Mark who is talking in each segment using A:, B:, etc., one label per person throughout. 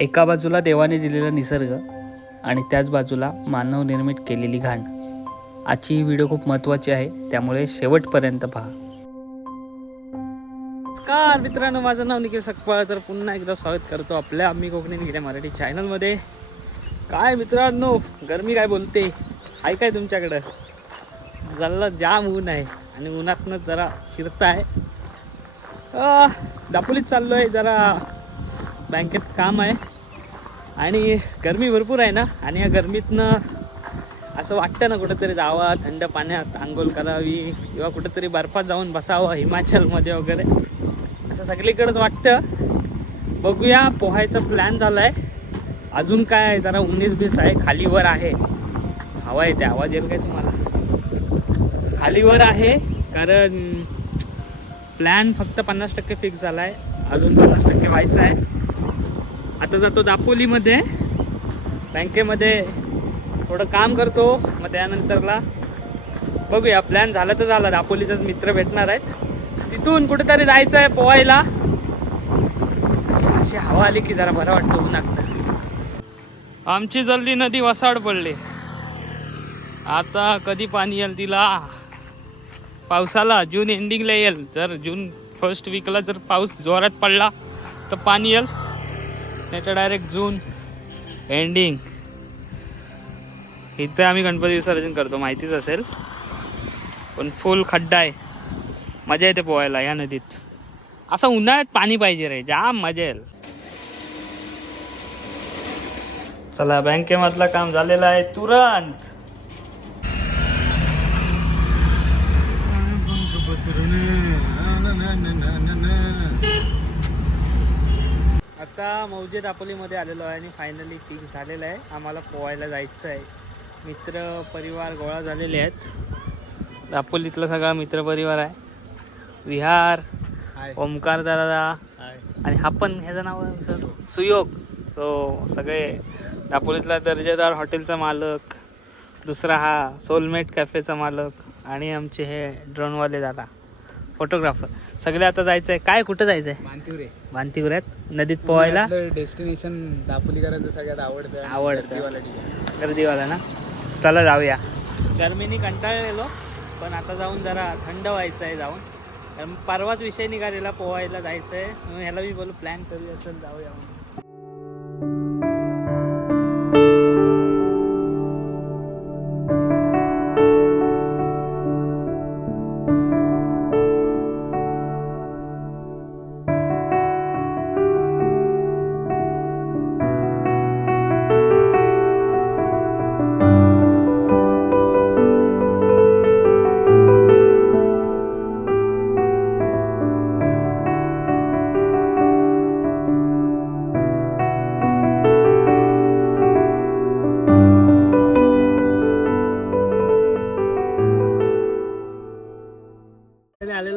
A: एका बाजूला देवाने दिलेला निसर्ग आणि त्याच बाजूला मानव निर्मित केलेली घाण. आजची ही व्हिडिओ खूप महत्त्वाची आहे त्यामुळे शेवटपर्यंत पहा. नमस्कार मित्रांनो माझं नाव निखिल सकपाळ. तर पुन्हा एकदा स्वागत करतो आपल्या आम्ही कोकणी निघिल्या मराठी चॅनलमध्ये काय मित्रांनो गरमी काय बोलते? आहे काय तुमच्याकडं? जल्ला जाम ऊन आहे आणि उन्हातनं जरा फिरताय. आहे दापोलीत चाललो आहे जरा. बँकेत काम आहे. आणि गरमी भरपूर आहे ना? आणि या गरमीतनं असं वाटतं ना कुठंतरी जावं थंड पाण्यात आंघोळ करावी किंवा कुठंतरी बर्फात जाऊन बसावं हिमाचलमध्ये वगैरे. असं सगळीकडंच वाटतं. बघूया पोहायचा प्लॅन झाला आहे अजून काय आहे? जरा उन्नीस बीस आहे. खालीवर आहे. हवा येते आवाज येईल काय तुम्हाला? खालीवर आहे. कारण प्लॅन फक्त पन्नास टक्के फिक्स झाला आहे अजून पन्नास टक्के व्हायचं आहे. आता जातो दापोलीमध्ये. बँकेमध्ये थोडं काम करतो. मग त्यानंतरला बघूया. प्लॅन झाला तर झाला. दापोलीचाच मित्र भेटणार आहेत. तिथून कुठेतरी जायचं आहे पोहायला. अशी हवा आली की जरा बरं वाटतं उन्हात. आमची जल्दी नदी वसाड पडली. आता कधी पाणी येईल तिला? पावसाला जून एंडिंगला येईल. जर जून फर्स्ट वीकला जर पाऊस जोरात पडला तर पाणी येईल. नाही तर डायरेक्ट जून एंडिंग इथं आम्ही गणपती विसर्जन करतो माहितीच असेल. पण फुल खड्डा आहे. मजा येते पोहायला या नदीत. असं उन्हाळ्यात पाणी पाहिजे रे जाम मजा येईल. चला बँकेमधलं काम झालेलं आहे तुरंत. आता मौजे दापोलीमध्ये आलेलो आहे आणि फायनली फिक्स झालेलं आहे. आम्हाला पोहायला जायचं आहे. मित्र परिवार गोळा झालेले आहेत. दापोलीतला सगळा मित्र परिवार आहे. विहार ओमकार दादा आणि हा पण ह्याचं नाव आहे सर. सुयोग. सो सगळे दापोलीतला दर्जेदार हॉटेलचा मालक दुसरा हा सोलमेट कॅफेचा मालक आणि आमचे हे ड्रोनवाले दादा. फोटोग्राफर. सगळे आता जायचं आहे काय कुठं जायचं आहे
B: मानतिवरे
A: भांतीपुऱ्यात नदीत पोहायला?
B: डेस्टिनेशन दापोलीकरांचं सगळ्यात आवडतं
A: आवडतं.
B: गर्दीवाला
A: ना? चला जाऊया. गरमीनी कंटाळलेलो पण आता जाऊन जरा थंड व्हायचं आहे जाऊन परवाच विषय निघालेला पोहायला जायचं आहे ह्याला मी बोलू प्लॅन करूया चल जाऊया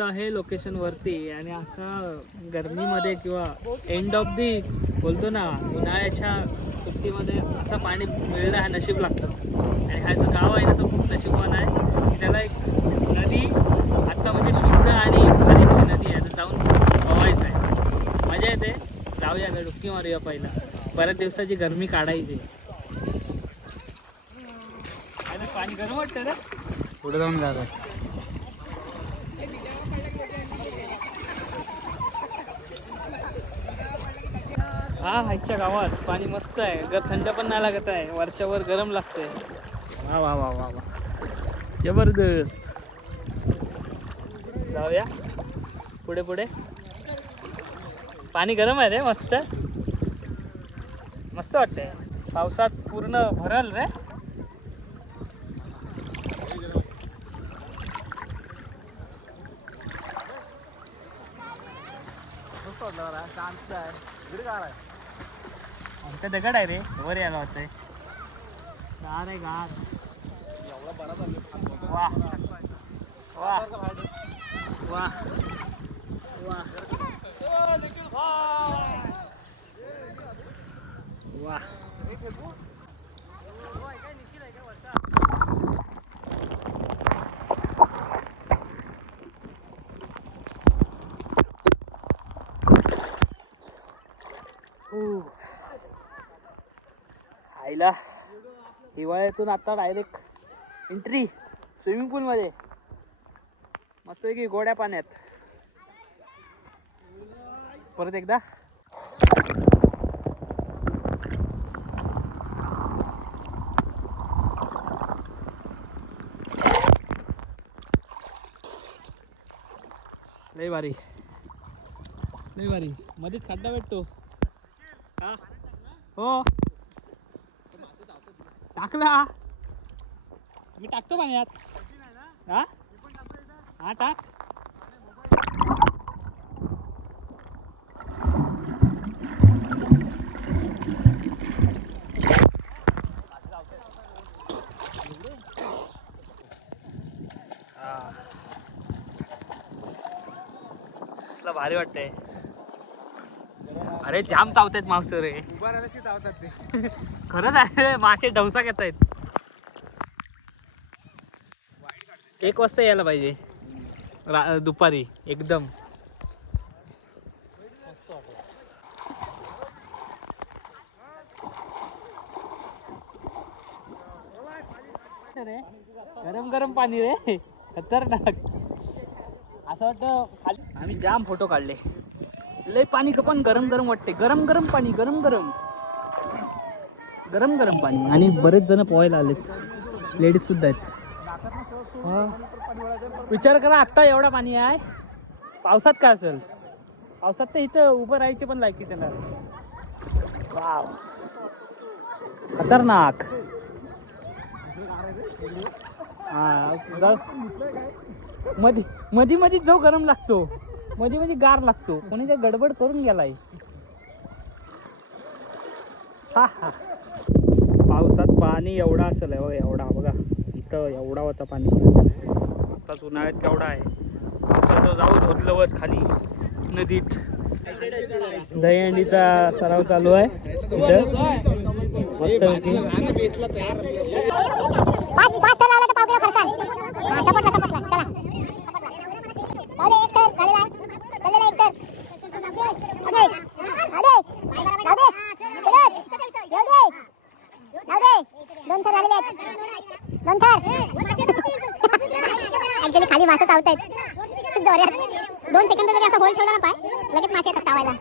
A: आहे लोकेशन वरती आणि असा गरमीमध्ये किंवा एंड ऑफ दी बोलतो ना उन्हाळ्याच्या सुट्टीमध्ये असं पाणी मिळणं हा नशीब लागतं. आणि हा जो गाव आहे ना तो खूप नशीबवान आहे. त्याला एक नदी आत्ता म्हणजे शुद्ध आणि बारीकशी नदी आहे. तर जाऊन पवायचं आहे. मजा येते. जाऊया का डुबकी मारूया पहिला. बऱ्याच दिवसाची गरमी काढायची. पाणी गरम वाटतं ना?
B: पुढे जाऊन जात
A: हा हायच्या गावात. पाणी मस्त आहे. गर थंड पण नाही लागत आहे. वरच्या वर गरम लागतंय. वा वा वा वा वा. जबरदस्त. जाऊया. पुढे पुढे. पाणी गरम आहे रे मस्त. मस्त वाटतंय. पावसात पूर्ण भरल रे. आमचा दगड आहे रे. वर यायला होतंय गार आहे गार. वा. वा. वा. वा. वा. हिवाळ्यातून आता डायरेक्ट एंट्री स्विमिंग पूलमध्ये मस्तपैकी गोड्या पाण्यात. परत एकदा. लई भारी. लई भारी. मध्येच खड्डा भेटतो. हा. हो. टाकला. मी टाकतो पाण्यात. हा? हा टाक. हा. भारी वाटतंय. अरे जाम चावतायत मावस रे.
B: उभा राहिला की धावतात ते.
A: खरंच आहे. मासे डवसा घेत आहेत एक वाजता यायला पाहिजे. रा- दुपारी एकदम. गरम गरम पाणी रे. खतरनाक. असं वाटतं खाली आम्ही जाम फोटो काढले. लय पाणी पण गरम गरम वाटते. गरम गरम पाणी गरम गरम गरम गरम पाणी. आणि बरेच जण पोहायला आलेत. लेडीज सुद्धा आहेत. विचार करा आत्ता एवढा पाणी आहे. पावसात काय असेल? पावसात तर इथं उभं राहायचे पण लायकीचे येणार वाव खतरनाक. हा मधी मधी मधी जो गरम लागतो मधी मधी गार लागतो. कोणी ते गडबड करून गेलाय. हा हा. पाणी एवढा असेल हे एवढा. बघा इथं एवढा होता पाणी. आताच उन्हाळ्यात केवढा आहे. पावसाचं जाऊ धोतलवत खाली नदीत. दहीहंडीचा सराव चालू आहे इथं मस्तपैकी
C: पाच पाच तर लावला तर पाव किलो फरसाण हा सपटला सपटला चला जाऊ दे एक तर झालेला आहे झालेला एक तर जाऊ दे जाऊ दे जाऊ दे परत जाऊ दे जाऊ दे दोन थर झालेले आहेत दोन थर असं खाली मासे चावतायत. दोऱ्यात. दोन सेकंद जरी असं होल्ड ठेवला ना पाय. लगेच मासे येतात चावायला.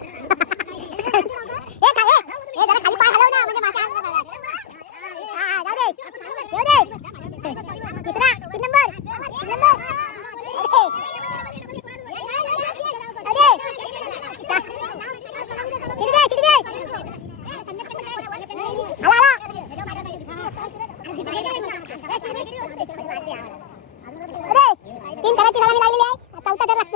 C: ए जरा खाली पाय हलव ना. म्हणजे मासे आत हा, जाऊ दे. जाऊ दे. तिसरा. तीन नंबर. तीन नंबर. अरे. अरे शिडी दे शिडी दे आला आला अरे तीन कराची सलामी लागलेली आहे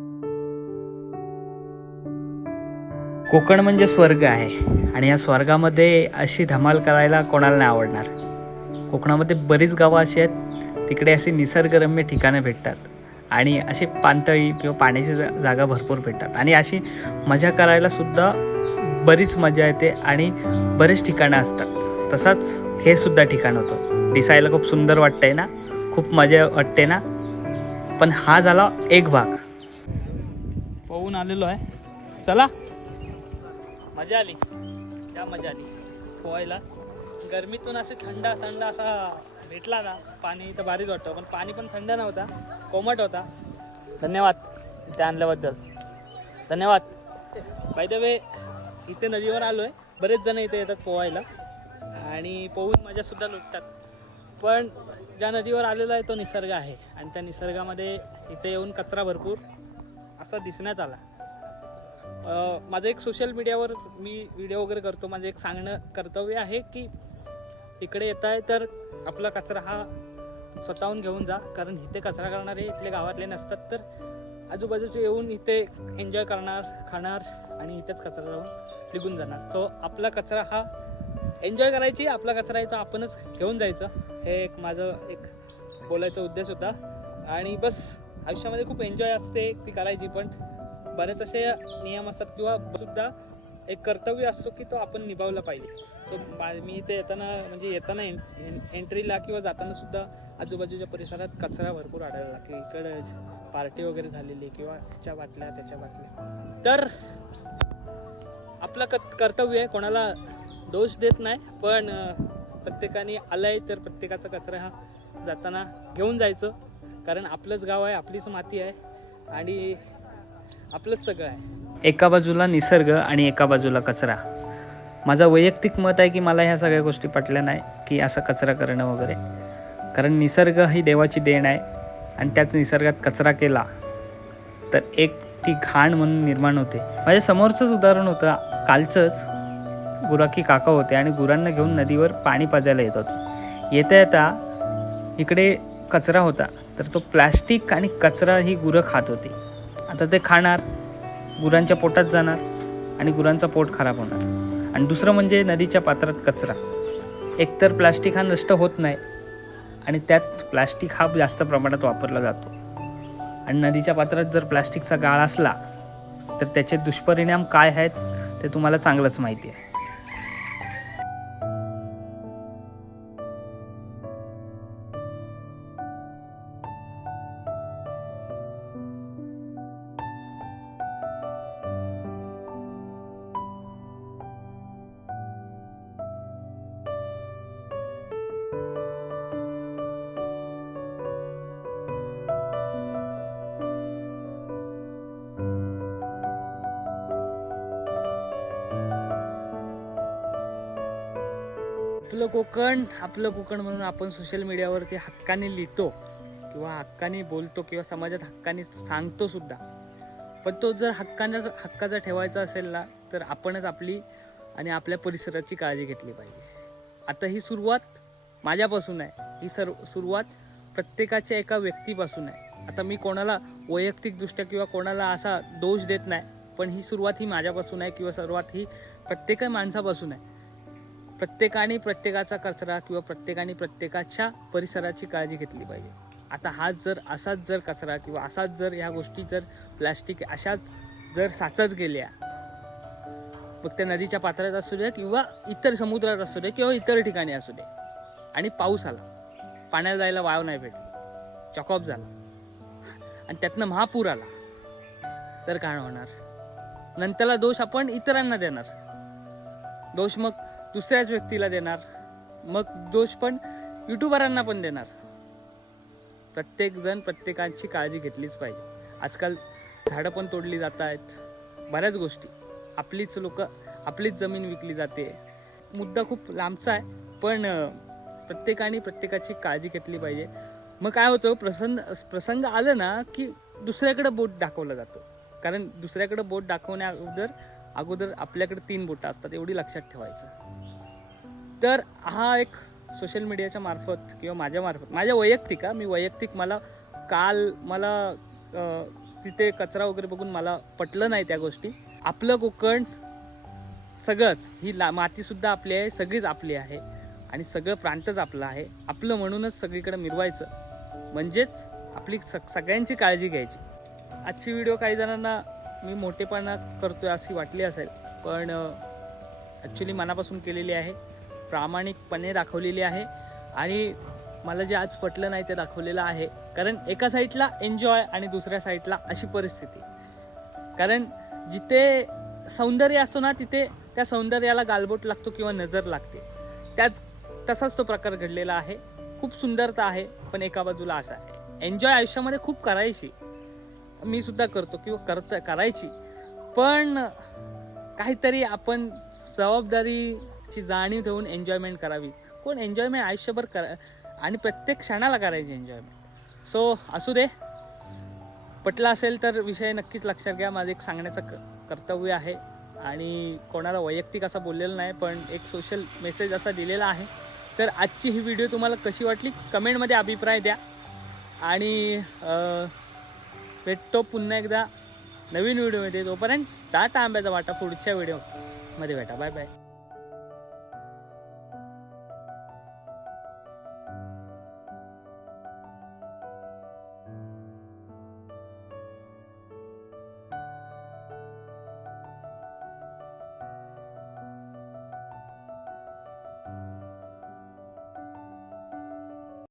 A: कोकण म्हणजे स्वर्ग आहे. आणि या स्वर्गामध्ये अशी धमाल करायला कोणाला नाही आवडणार. कोकणामध्ये बरीच गावं अशी आहेत तिकडे अशी निसर्गरम्य ठिकाणं भेटतात. आणि अशी पाणतळी किंवा पाण्याची जा जागा भरपूर भेटतात. आणि अशी मजा करायला सुद्धा बरीच मजा येते आणि बरेच ठिकाणं असतात. तसंच हे सुद्धा ठिकाण होतं. दिसायला खूप सुंदर वाटतंय ना? खूप मजा वाटते ना? पण हा झाला एक भाग. पोहून आलेलो आहे. चला. मजा आली. त्या मजा आली. पोहायला. गरमीतून असे थंड थंड असा भेटला ना पाणी तर भारीच वाटतं पण पाणी पण थंड नव्हता कोमट होता. धन्यवाद इथे आणल्याबद्दल. धन्यवाद. बाय द वे इथे नदीवर आलो आहे बरेच जण इथे येतात पोहायला. आणि पोहून मजासुद्धा लुटतात. पण ज्या नदीवर आलेला आहे तो निसर्ग आहे. आणि त्या निसर्गामध्ये इथे येऊन कचरा भरपूर असा दिसण्यात आला. माझं एक सोशल मीडियावर मी व्हिडिओ वगैरे करतो. माझं एक सांगणं कर्तव्य आहे की इकडे येत आहे तर आपला कचरा हा स्वतःहून घेऊन जा. कारण इथे कचरा करणारे इथले गावातले नसतात तर आजूबाजूचे येऊन इथे एन्जॉय करणार खाणार आणि इथेच कचरा जाऊन निघून जाणार. तो आपला कचरा हा एन्जॉय करायची आपला कचरा आहे तो आपणच घेऊन जायचं. हे एक माझं एक बोलायचा उद्देश होता. आणि बस आयुष्यामध्ये खूप एन्जॉय असते ती करायची पण बरेच असे नियम असतात किंवा सुद्धा एक कर्तव्य असतो की तो आपण निभावला पाहिजे. सो मी इथे येताना म्हणजे येताना एंट्रीला किंवा जाताना सुद्धा आजूबाजूच्या परिसरात कचरा भरपूर आढळला की इकडं पार्टी वगैरे झालेली किंवा ह्याच्या बाटल्या त्याच्या बाटल्या. तर आपलं क कर्तव्य आहे कोणाला दोष देत नाही पण प्रत्येकाने आलंय तर प्रत्येकाचा कचरा हा जाताना घेऊन जायचं. कारण आपलंच गाव आहे आपलीच माती आहे. आणि आपलंच सगळं आहे. एका बाजूला निसर्ग आणि एका बाजूला कचरा. माझा वैयक्तिक मत आहे की मला ह्या सगळ्या गोष्टी पटल्या नाही की असं कचरा करणं वगैरे. कारण निसर्ग ही देवाची देण आहे आणि त्याच निसर्गात कचरा केला तर एक ती घाण म्हणून निर्माण होते. माझ्या समोरचंच उदाहरण होतं. कालचंच गुराकी काका होते आणि गुरांना घेऊन नदीवर पाणी पाजायला येत होते. येता येता इकडे कचरा होता. तर तो प्लॅस्टिक आणि कचरा ही गुरं खात होती. आता ते खाणार गुरांच्या पोटात जाणार आणि गुरांचा पोट खराब होणार. आणि दुसरं म्हणजे नदीच्या पात्रात कचरा. एकतर प्लॅस्टिक हा नष्ट होत नाही आणि त्यात प्लॅस्टिक हा जास्त प्रमाणात वापरला जातो. आणि नदीच्या पात्रात जर प्लास्टिकचा गाळ असला तर त्याचे दुष्परिणाम काय आहेत ते तुम्हाला चांगलंच माहिती आहे. आपलं कोकण आपलं कोकण म्हणून आपण सोशल मीडियावरती हक्काने लिहितो किंवा हक्काने बोलतो किंवा समाजात हक्काने सांगतो सुद्धा. पण तो जर हक्काने हक्काचा ठेवायचा असेल ना तर आपणच आपली आणि आपल्या परिसराची काळजी घेतली पाहिजे. आता ही सुरुवात माझ्यापासून आहे. ही सर्व सुरुवात प्रत्येकाच्या एका व्यक्तीपासून आहे. आता मी कोणाला वैयक्तिकदृष्ट्या किंवा कोणाला असा दोष देत नाही पण ही सुरुवात ही माझ्यापासून आहे किंवा सुरुवात ही प्रत्येक माणसापासून आहे. प्रत्येकाने प्रत्येकाचा कचरा किंवा प्रत्येकाने प्रत्येकाच्या परिसराची काळजी घेतली पाहिजे. आता हाच जर असाच जर कचरा किंवा असाच जर ह्या गोष्टी जर प्लॅस्टिक अशाच जर साचत गेल्या मग त्या नदीच्या पात्रात असू द्या किंवा इतर समुद्रात असू दे किंवा इतर ठिकाणी असू दे आणि पाऊस आला पाण्याला जायला वाव नाही भेटली चॉकअप झाला. आणि त्यातनं महापूर आला. तर काय होणार? नंतरला दोष आपण इतरांना देणार. दोष मग दुसऱ्याच व्यक्तीला देणार. मग दोष पण युट्यूबरांना पण देणार. प्रत्येकजण प्रत्येकाची काळजी घेतलीच पाहिजे. आजकाल झाडं पण तोडली जात आहेत बऱ्याच गोष्टी. आपलीच लोक आपलीच जमीन विकली जाते. मुद्दा खूप लांबचा आहे पण प्रत्येकाने प्रत्येकाची काळजी घेतली पाहिजे. मग काय होतं प्रसंग प्रसंग आलं ना की दुसऱ्याकडे बोट दाखवलं जातं. कारण दुसऱ्याकडे बोट दाखवण्या अगोदर अगोदर आपल्याकडे तीन बोटं असतात एवढी लक्षात ठेवायचं. तर हा एक सोशल मीडियाच्या मार्फत किंवा माझ्या मार्फत माझ्या वैयक्तिक हा, मी वैयक्तिक मला काल मला तिथे कचरा वगैरे बघून मला पटलं नाही त्या गोष्टी. आपलं कोकण सगळंच ही ला मातीसुद्धा आपली आहे सगळीच आपली आहे आणि सगळं प्रांतच आपलं आहे. आपलं म्हणूनच सगळीकडे मिरवायचं. म्हणजेच आपली सग सगळ्यांची काळजी घ्यायची. आजची व्हिडिओ काही जणांना मी मोठेपणा करतोय अशी वाटली असेल पण ॲक्च्युली मनापासून केलेली आहे. प्रामाणिकपणे दाखवलेली आहे. आणि मला जे आज पटलं नाही ते दाखवलेलं आहे. कारण एका साईडला एन्जॉय आणि दुसऱ्या साईडला अशी परिस्थिती. कारण जिथे सौंदर्य असतो ना तिथे त्या सौंदर्याला गालबोट लागतो किंवा नजर लागते. त्याच तसाच तो प्रकार घडलेला आहे. खूप सुंदरता आहे पण एका बाजूला असा आहे. एन्जॉय आयुष्यामध्ये खूप करायची. मी सुद्धा करतो किंवा करत करायची. पण काहीतरी आपण जबाबदारी ची जाणीव ठेवून एन्जॉयमेंट करावी. कोण एन्जॉयमेंट आयुष्यभर करा आणि प्रत्येक क्षणाला करायची एन्जॉयमेंट सो असू दे. पटला असेल तर विषय नक्कीच लक्षात घ्या. माझं एक सांगण्याचं क कर्तव्य आहे. आणि कोणाला वैयक्तिक असा बोललेलं नाही पण एक सोशल मेसेज असा दिलेला आहे. तर आजची ही व्हिडिओ तुम्हाला कशी वाटली? कमेंटमध्ये अभिप्राय द्या. आणि भेटतो पुन्हा एकदा नवीन व्हिडिओमध्ये तोपर्यंत टाटा आंब्याचा वाटा. पुढच्या व्हिडिओमध्ये भेटा. Bye bye